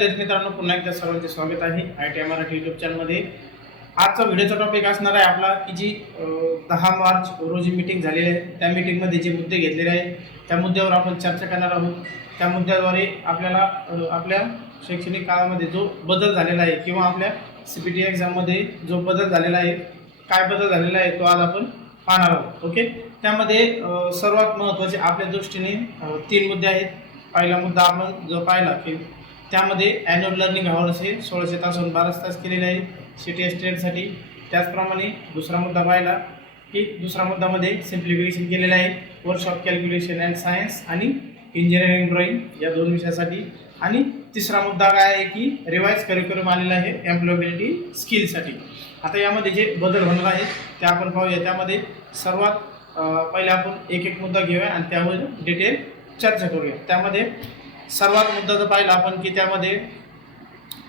विद्यार्थी मित्रांनो, पुन्हा एकदा सर्वांचे स्वागत आहे ITI मराठी यूट्यूब चॅनलमध्ये। आजचा व्हिडिओचा टॉपिक असणार आहे आपला की जी 10 मार्च रोजी मीटिंग झालेली आहे, त्या मीटिंगमध्ये जे मुद्दे घेतलेले आहेत त्या मुद्द्यावर आपण चर्चा करणार आहोत। त्या मुद्द्याद्वारे आपल्याला आपल्या शैक्षणिक काळामध्ये जो बदल झालेला आहे किंवा आपल्या CPT एक्झाममध्ये जो बदल झालेला आहे, काय बदल झालेला आहे तो आज आपण पाहणार आहोत। ओके, त्यामध्ये सर्वात महत्त्वाचे आपल्या दृष्टीने 3 मुद्दे आहेत। पहिला मुद्दा आपण जो पाहिला की त्यामध्ये ॲन्युअल लर्निंग आवर्स हे 1600 तासून 1200 तास केलेले आहे CTS स्टेटसाठी। त्याचप्रमाणे दुसरा मुद्दा पाहिला की दुसऱ्या मुद्द्यामध्ये सिम्प्लिफिकेशन केलेलं आहे वर्कशॉप कॅल्क्युलेशन अँड सायन्स आणि इंजिनिअरिंग ड्रॉइंग या 2 विषयासाठी। आणि तिसरा मुद्दा काय आहे की रिवाइज करिक्युलम आलेला आहे एम्प्लॉयबिलिटी स्किलसाठी। आता यामध्ये जे बदल होणार आहेत ते आपण पाहूया। त्यामध्ये सर्वात पहिले आपण एक एक मुद्दा घेऊया आणि त्यावर डिटेल चर्चा करूया। त्यामध्ये सर्वात मुद्दा जर पाहिला आपण की त्यामध्ये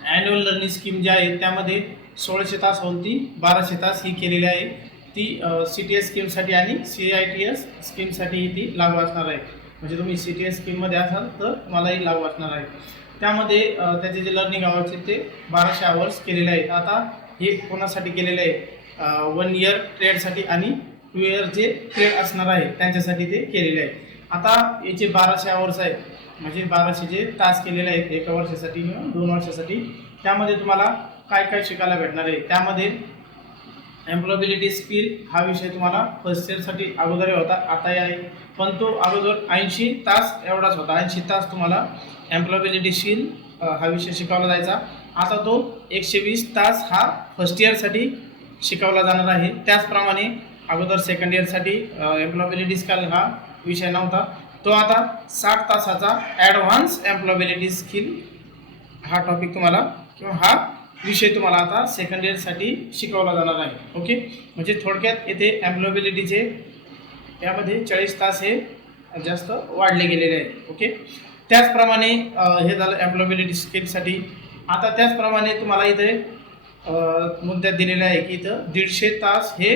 ॲन्युअल लर्निंग स्कीम जी आहे त्यामध्ये 1600 तासहून ती 1200 तास ही केलेली आहे। ती CTS स्कीमसाठी आणि CITS स्कीमसाठी ती लागू असणार आहे। म्हणजे तुम्ही CTS स्कीममध्ये असाल तर तुम्हालाही लागू असणार आहे। त्यामध्ये त्याचे जे लर्निंग आवर्स आहेत ते 1200 आवर्स केलेले आहेत। आता हे कोणासाठी केलेले आहे, 1 इयर ट्रेडसाठी आणि 2 इयर जे ट्रेड असणार आहे त्यांच्यासाठी ते केलेले आहे। आता याचे 1200 आवर्स आहेत, म्हणजे 1200 जे तास केलेले आहेत एका वर्षासाठी किंवा 2 वर्षासाठी। त्यामध्ये तुम्हाला काय काय शिकायला भेटणार आहे, त्यामध्ये एम्प्लॉयबिलिटी स्किल हा विषय तुम्हाला फर्स्ट इयरसाठी अगोदर होता, आताही आहे, पण तो अगोदर 80 तास एवढाच होता। 80 तास तुम्हाला एम्प्लॉयबिलिटी स्किल हा विषय शिकवला जायचा। आता तो 120 तास हा फर्स्ट इयरसाठी शिकवला जाणार आहे। त्याचप्रमाणे अगोदर सेकंड इयरसाठी एम्प्लॉयबिलिटी स्किल हा विषय नव्हता, तो आता 60 तासाचा ॲडव्हान्स एम्प्लॉयबिलिटी स्किल हा टॉपिक तुम्हाला किंवा हा विषय तुम्हाला आता सेकंड इयरसाठी शिकवला जाणार आहे। ओके, म्हणजे थोडक्यात येथे एम्प्लॉयबिलिटीचे यामध्ये 40 तास हे जास्त वाढले गेलेले आहेत। ओके, त्याचप्रमाणे हे झालं एम्प्लॉयबिलिटी स्किलसाठी। आता त्याचप्रमाणे तुम्हाला इथे मुद्द्यात दिलेलं आहे की इथं 150 तास हे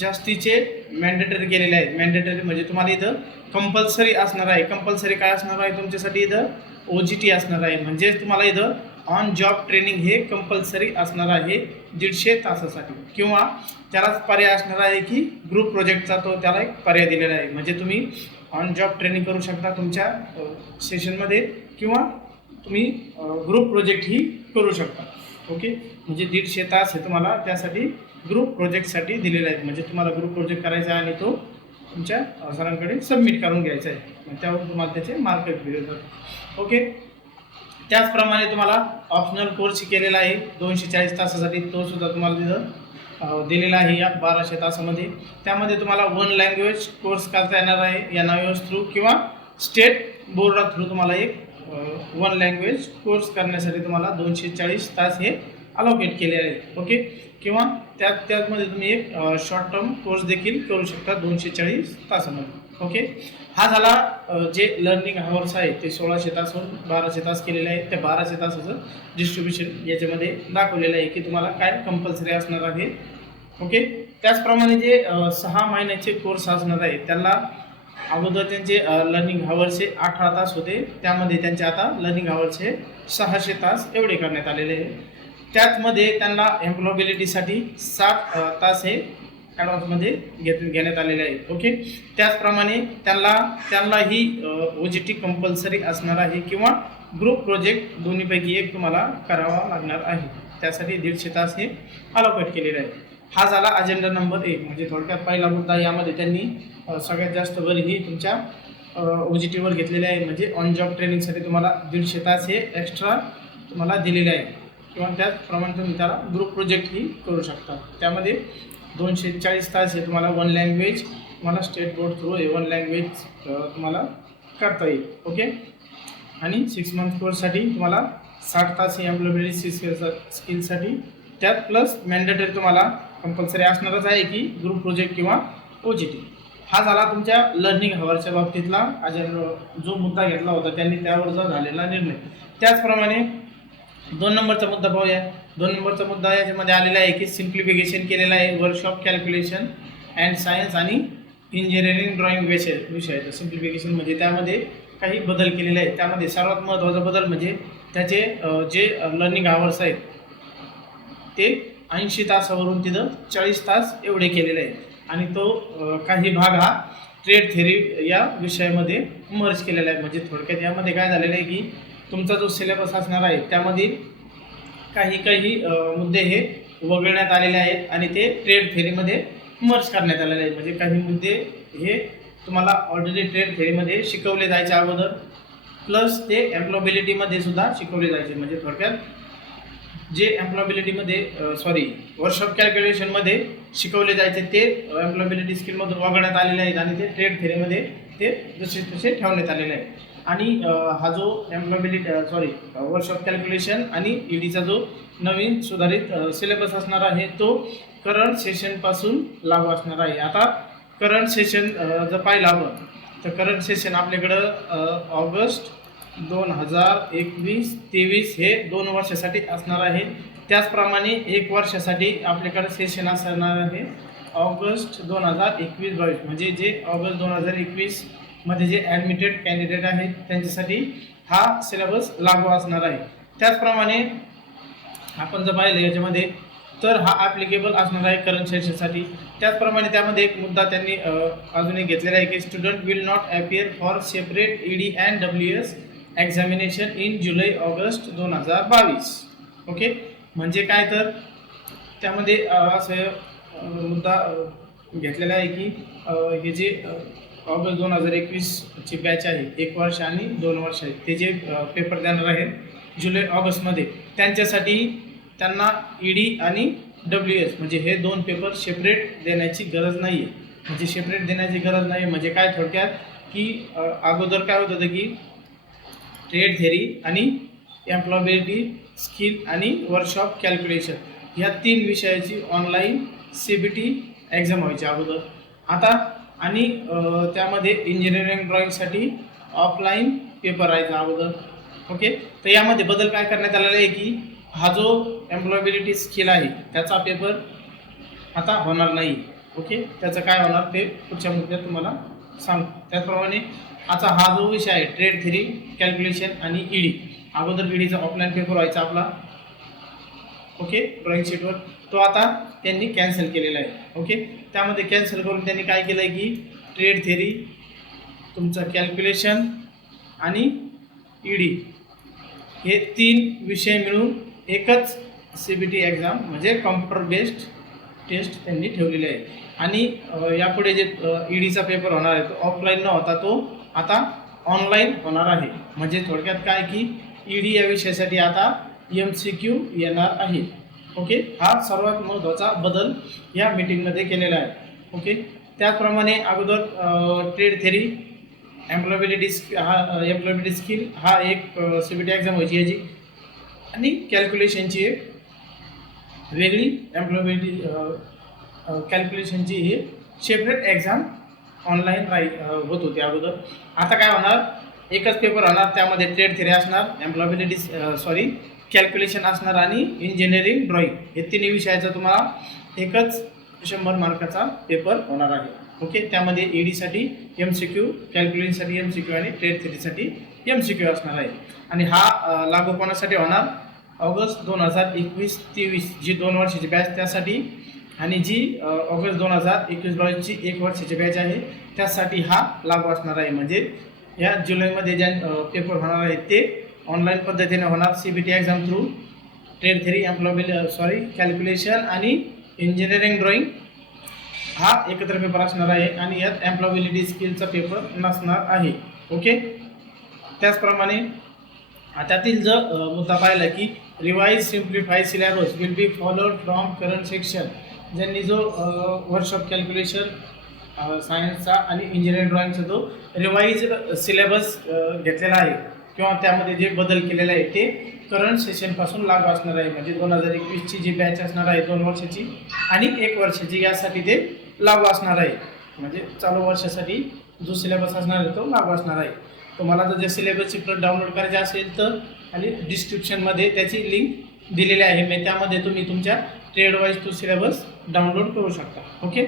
जास्तीचे मॅन्डेटरी केलेले आहेत। मॅन्डेटरी म्हणजे तुम्हाला इथं कंपल्सरी असणार आहे। कंपल्सरी काय असणार आहे तुमच्यासाठी, इथं OJT असणार आहे। म्हणजे तुम्हाला इथं ऑन जॉब ट्रेनिंग हे कंपल्सरी असणार आहे 150 तासासाठी। किंवा त्यालाच पर्याय असणार आहे की ग्रुप प्रोजेक्टचा तो त्याला एक पर्याय दिलेला आहे। म्हणजे तुम्ही ऑन जॉब ट्रेनिंग करू शकता तुमच्या सेशनमध्ये किंवा तुम्ही ग्रुप प्रोजेक्टही करू शकता। ओके, म्हणजे 150 तास हे तुम्हाला त्यासाठी ग्रुप प्रोजेक्टसाठी दिलेले आहेत। म्हणजे तुम्हाला ग्रुप प्रोजेक्ट करायचा आहे आणि तो तुमच्या सरांकडे सबमिट करून घ्यायचा आहे, मग त्यावर तुम्हाला त्याचे मार्क दिले जातात। ओके, त्याचप्रमाणे तुम्हाला ऑप्शनल कोर्स केलेला आहे 240 तासासाठी, तो सुद्धा तुम्हाला तिथं दिलेला आहे या 1200 तासामध्ये। त्यामध्ये तुम्हाला 1 लँग्वेज कोर्स करता येणार आहे NIOS थ्रू किंवा स्टेट बोर्डा थ्रू तुम्हाला एक 1 लँग्वेज कोर्स करण्यासाठी तुम्हाला 240 तास हे अलोकेट केले आहेत। ओके, किंवा त्यामध्ये तुम्ही एक शॉर्ट टर्म कोर्स देखील करू शकता 240 तासामध्ये। ओके, हा झाला जे लर्निंग आवर्स आहे ते 1600 तासून 1200 तास केलेले आहे। त्या 1200 तासाचं डिस्ट्रीब्युशन याच्यामध्ये दाखवलेलं आहे की तुम्हाला काय कंपल्सरी असणार आहे। ओके, त्याचप्रमाणे जे 6 महिन्याचे कोर्स असणार आहे त्याला अगोदर त्यांचे लर्निंग आवर्स हे 18 तास होते, त्यामध्ये त्यांचे आता लर्निंग आवर्स हे 600 तास एवढे करण्यात आलेले आहे। त्याचमध्ये त्यांना एम्प्लॉयबिलिटीसाठी 60 तास हे ॲडव्हान्समध्ये घेण्यात आलेले आहेत। ओके, त्याचप्रमाणे त्यांनाही OJT कंपल्सरी असणार आहे किंवा ग्रुप प्रोजेक्ट दोन्हीपैकी एक तुम्हाला करावा लागणार आहे। त्यासाठी 150 तास हे अलोकेट केलेले आहे। हा झाला अजेंडा नंबर 1, म्हणजे थोडक्यात पहिला मुद्दा यामध्ये त्यांनी सगळ्यात जास्त भर ही तुमच्या OJTवर घेतलेले आहे। म्हणजे ऑन जॉब ट्रेनिंगसाठी तुम्हाला 150 तास हे एक्स्ट्रा तुम्हाला दिलेले आहे किंवा त्याचप्रमाणे तुम्ही त्याला ग्रुप प्रोजेक्टही करू शकता। त्यामध्ये 240 तास हे तुम्हाला 1 लँग्वेज तुम्हाला स्टेट बोर्ड थ्रू 1 लँग्वेज तुम्हाला करता येईल। ओके, आणि 6 मंथ कोर्ससाठी तुम्हाला 60 तास हे एम्प्लॉयबिलिटी स्किलसाठी, त्यात प्लस मॅन्डेटरी तुम्हाला कंपल्सरी असणारच आहे की ग्रुप प्रोजेक्ट किंवा OJT। हा झाला तुमच्या लर्निंग आवर्सच्या बाबतीतला जो मुद्दा घेतला होता त्यांनी त्यावरचा झालेला निर्णय। त्याचप्रमाणे 2 नंबरचा मुद्दा पाहूया। 2 नंबरचा मुद्दा याच्यामध्ये आलेला आहे की सिम्प्लिफिकेशन केलेला आहे वर्कशॉप कॅल्क्युलेशन अँड सायन्स आणि इंजिनिअरिंग ड्रॉइंग विषयाचं सिम्प्लिफिकेशन, म्हणजे त्यामध्ये काही बदल केलेले आहेत। त्यामध्ये सर्वात महत्त्वाचा बदल म्हणजे त्याचे जे लर्निंग आवर्स आहेत ते 80 तासावरून तिथं 40 तास एवढे केलेले आहेत आणि तो काही भाग हा ट्रेड थेरी या विषयामध्ये मर्ज केलेला आहे. म्हणजे थोडक्यात यामध्ये काय झालेलं आहे की तुमचा जो सिलेबस असणार आहे त्यामध्ये काही मुद्दे हे वगळण्यात आलेले आहेत आणि ते ट्रेड थेरीमध्ये मर्ज करण्यात आलेले आहेत. म्हणजे काही मुद्दे हे तुम्हाला ऑलरेडी ट्रेड थेरीमध्ये शिकवले जायचे अगोदर, प्लस ते एम्प्लॉयबिलिटीमध्ये सुद्धा शिकवले जायचे. म्हणजे थोडक्यात जे एम्प्लॉयबिलिटीमध्ये वर्कशॉप कॅल्क्युलेशनमध्ये शिकवले जायचे ते एम्प्लॉयबिलिटी स्किलमधून वगळण्यात आलेले आहेत आणि ते ट्रेड थेरीमध्ये ते जसे तसे ठेवण्यात आलेले आहेत. आणि हा जो वर्कशॉप कॅल्क्युलेशन आणि ईडीचा जो नवीन सुधारित सिलेबस असणार आहे तो करंट सेशनपासून लागू असणार आहे. आता करंट सेशन जर पाहिलं आपण तर करंट सेशन आपल्याकडं ऑगस्ट 2021-23 हे 2 वर्षासाठी असणार आहे. त्याचप्रमाणे 1 वर्षासाठी आपल्याकडे सेशन असणार आहे ऑगस्ट 2021-22. म्हणजे जे ऑगस्ट 2021 मध्ये जे ॲडमिटेड कॅन्डिडेट आहेत त्यांच्यासाठी हा सिलेबस लागू असणार आहे. त्याचप्रमाणे आपण जर पाहिलं याच्यामध्ये तर हा ॲप्लिकेबल असणार आहे करंट सेशनसाठी. त्याचप्रमाणे त्यामध्ये एक मुद्दा त्यांनी अजून एक घेतलेला आहे की student will not appear for separate ED and WS examination in July August 2022. Okay, म्हणजे काय तर त्यामध्ये असं मुद्दा घेतलेला आहे की हे जे ऑगस्ट 2021ची बॅच आहे 1 वर्ष आणि 2 वर्ष आहे ते जे पेपर देणार आहेत जुलै-ऑगस्टमध्ये त्यांच्यासाठी त्यांना ED आणि WS म्हणजे हे 2 पेपर सेपरेट देण्याची गरज नाही आहे. म्हणजे सेपरेट देण्याची गरज नाही म्हणजे काय थोडक्यात की अगोदर काय होत होतं की ट्रेड थेरी आणि एम्प्लॉयबिलिटी स्किल आणि वर्कशॉप कॅल्क्युलेशन ह्या 3 विषयाची ऑनलाईन CBT एक्झाम व्हायची अगोदर. आता आणि त्यामध्ये इंजिनिअरिंग ड्रॉइंगसाठी ऑफलाईन पेपर राहायचा अगोदर. ओके, तर यामध्ये बदल काय करण्यात आलेला आहे की हा जो एम्प्लॉयबिलिटी स्किल आहे त्याचा पेपर आता होणार नाही. ओके, त्याचं काय होणार ते पुढच्या मुद्द्यात तुम्हाला सांगतो. त्याचप्रमाणे आता हा जो विषय आहे ट्रेड थेरी कॅल्क्युलेशन आणि ED अगोदर EDचा ऑफलाईन पेपर व्हायचा आपला ओके ड्रॉइंग शीटवर, तो आता त्यांनी कॅन्सल केलेला आहे. ओके, त्यामध्ये कॅन्सल करून त्यांनी काय केलं आहे की ट्रेड थेरी तुमचं कॅल्क्युलेशन आणि ED हे 3 विषय मिळून एकच CBT एक्झाम म्हणजे कॉम्प्युटर बेस्ड टेस्ट त्यांनी ठेवलेली आहे. आणि यापुढे जे EDचा पेपर होणार आहे तो ऑफलाईन न होता तो आता ऑनलाईन होणार आहे. म्हणजे थोडक्यात काय की ED या विषयासाठी आता MCQ येणार आहे. ओके, हा सर्वात महत्त्वाचा बदल या मीटिंगमध्ये केलेला आहे. ओके, त्याचप्रमाणे अगोदर ट्रेड थेरी एम्प्लॉयबिलिटी स्किल हा एक CBT एक्झाम व्हायची याची आणि कॅल्क्युलेशनची एक वेगळी एम्प्लॉयबिलिटी कॅल्क्युलेशनची ही सेपरेट एक्झाम ऑनलाईन होत होती अगोदर. आता काय होणार एकच पेपर होणार, त्यामध्ये ट्रेड थेरी असणार, एम्प्लॉयबिलिटी कॅल्क्युलेशन असणार आणि इंजिनिअरिंग ड्रॉइंग हे 3 विषयाचा तुम्हाला एकच 100 मार्काचा पेपर होणार आहे. ओके, त्यामध्ये EDसाठी MCQ, कॅल्क्युलेशनसाठी MCQ आणि ट्रेड थेरीसाठी MCQ असणार आहे. आणि हा लागू कोणासाठी होणार ऑगस्ट 2021-23 जी 2 वर्षाची बॅच त्यासाठी आणि जी ऑगस्ट 2021-22ची 1 वर्षाची बॅच आहे त्यासाठी हा लागू असणार आहे. म्हणजे या जुलैमध्ये ज्या पेपर होणार आहेत ते ऑनलाईन पद्धतीने होणार. CBT exam through trade theory calculation आणि इंजिनिअरिंग ड्रॉइंग हा एकत्र पेपर असणार आहे आणि यात एम्प्लॉयबिलिटी स्किलचा पेपर नसणार आहे. ओके, त्याचप्रमाणे त्यातील जर मुद्दा पाहिला की revise simplify syllabus will be followed from current section. ज्यांनी जो वर्कशॉप कॅल्क्युलेशन सायन्सचा आणि इंजिनिअरिंग ड्रॉइंगचा जो रिवाइज सिलेबस घेतलेला आहे किंवा त्यामध्ये जे बदल केलेले आहे ते करंट सेशनपासून लागू असणार आहे. म्हणजे 2021ची जी बॅच असणार आहे 2 वर्षाची आणि 1 वर्षाची यासाठी ते लागू असणार आहे. म्हणजे चालू वर्षासाठी जो सिलेबस असणार आहे तो लागू असणार आहे. तुम्हाला जर जे सिलेबसची प्रत डाउनलोड करायची असेल तर खाली डिस्क्रिप्शनमध्ये त्याची लिंक दिलेली आहे. मी त्यामध्ये तुम्ही तुमच्या ट्रेड वाईज तो सिलेबस डाउनलोड करू शकता. ओके,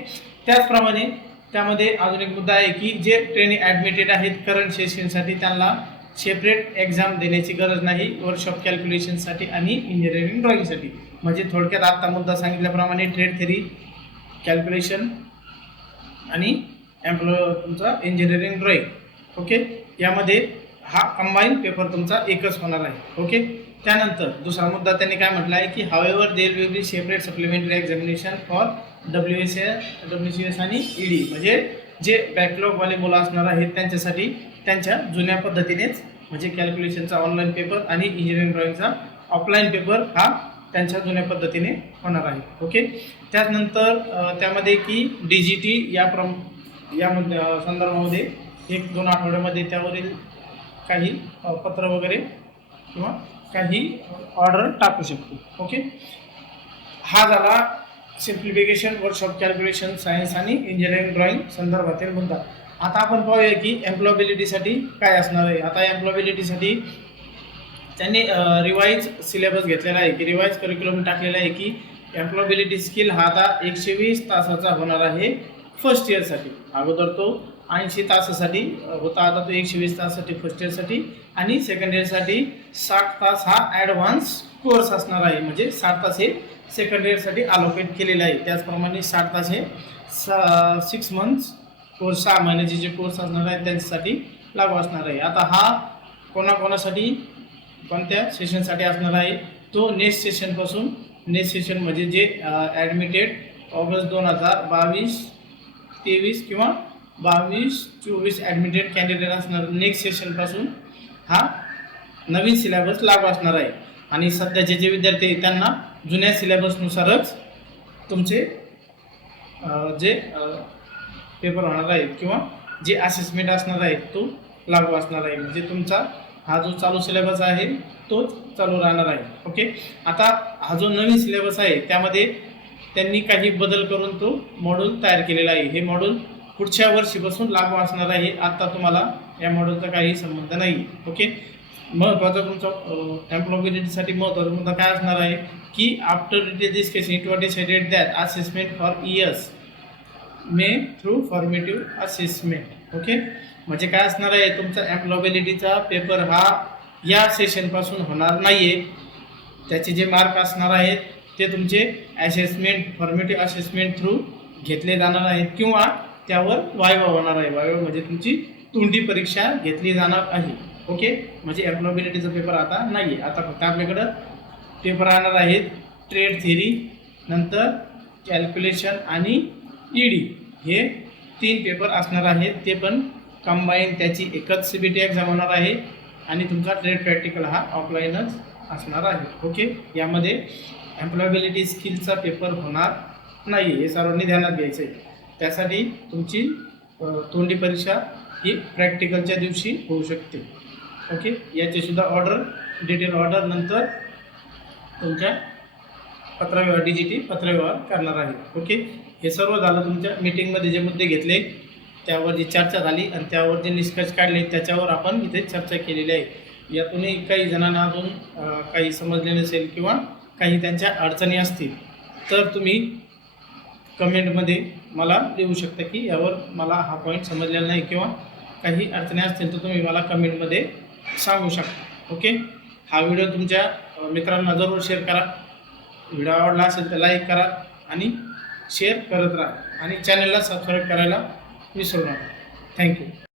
त्याचप्रमाणे त्यामध्ये अजून एक मुद्दा आहे की जे ट्रेनिंग ॲडमिटेड आहेत करंट सेशनसाठी त्यांना सेपरेट एक्झाम देण्याची गरज नाही वर्कशॉप कॅल्क्युलेशनसाठी आणि इंजिनिअरिंग ड्रॉइंगसाठी. म्हणजे थोडक्यात आत्ता मुद्दा सांगितल्याप्रमाणे ट्रेड थेरी, कॅल्क्युलेशन आणि तुमचा इंजिनिअरिंग ड्रॉइंग. ओके, यामध्ये हा कंबाईन पेपर तुमचा एकच होणार आहे. ओके, त्यानंतर दुसरा मुद्दा त्यांनी काय म्हटलं आहे की however there will be separate supplementary examination for WCS आणि ED. म्हणजे जे बॅकलॉगवाले मुलं असणार आहेत त्यांच्यासाठी त्यांच्या जुन्या पद्धतीनेच म्हणजे कॅल्क्युलेशनचा ऑनलाईन पेपर आणि इंजिनिअरिंग ड्रॉइंगचा ऑफलाईन पेपर हा त्यांच्या जुन्या पद्धतीने होणार आहे. ओके, त्यानंतर त्यामध्ये की DGT या संदर्भामध्ये 1-2 आठवड्यामध्ये त्यावरील काही पत्र वगैरे किंवा काही ऑर्डर टाकू शकतो. ओके, हा झाला सिम्प्लिफिकेशन वर्कशॉप कॅल्क्युलेशन सायन्स आणि इंजिनिअरिंग ड्रॉइंग संदर्भातील मुद्दा. आता आपण पाहूया की एम्प्लॉयबिलिटीसाठी काय असणार आहे. आता एम्प्लॉयबिलिटीसाठी त्यांनी रिवाईज सिलेबस घेतलेला आहे की रिवाईज करिक्युलम टाकलेला आहे की एम्प्लॉयबिलिटी स्किल हा आता 120 तासाचा होणार आहे फर्स्ट इयरसाठी. अगोदर तो 80 तासासाठी होता, आता तो 120 तासासाठी फर्स्ट इयरसाठी आणि सेकंड इयरसाठी 60 तास हा ॲडव्हान्स कोर्स असणार आहे. म्हणजे 60 तास हे सेकंड इयरसाठी अलोकेट केलेलं आहे. त्याचप्रमाणे 60 तास हे 6 मंथ्स कोर्स, 6 महिन्याचे जे कोर्स असणार आहे त्यांच्यासाठी लागू असणार आहे. आता हा कोणाकोणासाठी कोणत्या सेशनसाठी असणार आहे तो नेक्स्ट सेशनपासून, नेक्स्ट सेशन म्हणजे जे ॲडमिटेड ऑगस्ट 2022-23 किंवा 22-24 ॲडमिटेड कॅन्डिडेट असणार नेक्स्ट सेशनपासून हा नवीन सिलेबस लागू असणार आहे. आणि सध्याचे जे विद्यार्थी आहेत त्यांना जुन्या सिलेबसनुसारच तुमचे जे पेपर होणार आहेत किंवा जे असेसमेंट असणार आहे तो लागू असणार आहे. म्हणजे तुमचा हा जो चालू सिलेबस आहे तोच चालू राहणार आहे. ओके, आता हा जो नवीन सिलेबस आहे त्यामध्ये त्यांनी काही बदल करून तो मॉड्यूल तयार केलेला आहे. हे मॉड्यूल पुढच्या वर्षीपासून लागू असणार आहे. आता तुम्हाला या मॉड्यूलचा काही संबंध नाही. ओके, महत्त्वाचा तुमचा एम्प्लॉयबिलिटीसाठी महत्त्वाचा मुद्दा काय असणार आहे की after detail discussion it was decided that assessment for years may through formative assessment. Okay, म्हणजे काय असणार आहे तुमचा एम्प्लॉयबिलिटीचा पेपर हा या सेशनपासून होणार नाही आहे. त्याचे जे मार्क असणार आहेत ते तुमचे असेसमेंट फॉर्मेटिव्ह असेसमेंट थ्रू घेतले जाणार आहेत किंवा त्यावर वायवा होणार आहे. वायवा म्हणजे तुमची तोंडी परीक्षा घेतली जाणार आहे. ओके, म्हणजे एम्प्लॉयबिलिटीचा पेपर आता नाही आहे. आता फक्त आपल्याकडं पेपर राहणार आहेत ट्रेड थेरी, नंतर कॅल्क्युलेशन आणि ED हे 3 पेपर असणार आहेत. ते पण कंबाईन त्याची एकच CBT एक्झाम होणार आहे आणि तुमचा ट्रेड प्रॅक्टिकल हा ऑफलाईनच असणार आहे. ओके, यामध्ये एम्प्लॉयबिलिटी स्किलचा पेपर होणार नाही हे सर्वांनी ध्यानात घ्यायचं आहे. त्यासाठी तुमची तोंडी परीक्षा ही प्रॅक्टिकलच्या दिवशी होऊ शकते. ओके, याचीसुद्धा ऑर्डर डिटेल ऑर्डर नंतर तुमच्या पत्रव्यवहार DGT पत्रव्यवहार करणार आहे. ओके, हे सर्व झालं तुमच्या मीटिंगमध्ये जे मुद्दे घेतले त्यावर जी चर्चा झाली आणि त्यावर जे निष्कर्ष काढले त्याच्यावर आपण इथे चर्चा केलेली आहे. यातूनही काही जणांना अजून काही समजले नसेल किंवा काही त्यांच्या अडचणी असतील तर तुम्ही कमेंटमध्ये मला लिहू शकता की यावर मला हा पॉईंट समजलेला नाही किंवा काही अडचणी असतील तर तुम्ही मला कमेंटमध्ये सांगू शकता. ओके, हा व्हिडिओ तुमच्या मित्रांना जरूर शेअर करा. व्हिडिओ आवडला असेल तर लाईक करा आणि शेअर करत राहा आणि चॅनलला सबस्क्राईब करायला विसरू नका. थँक्यू.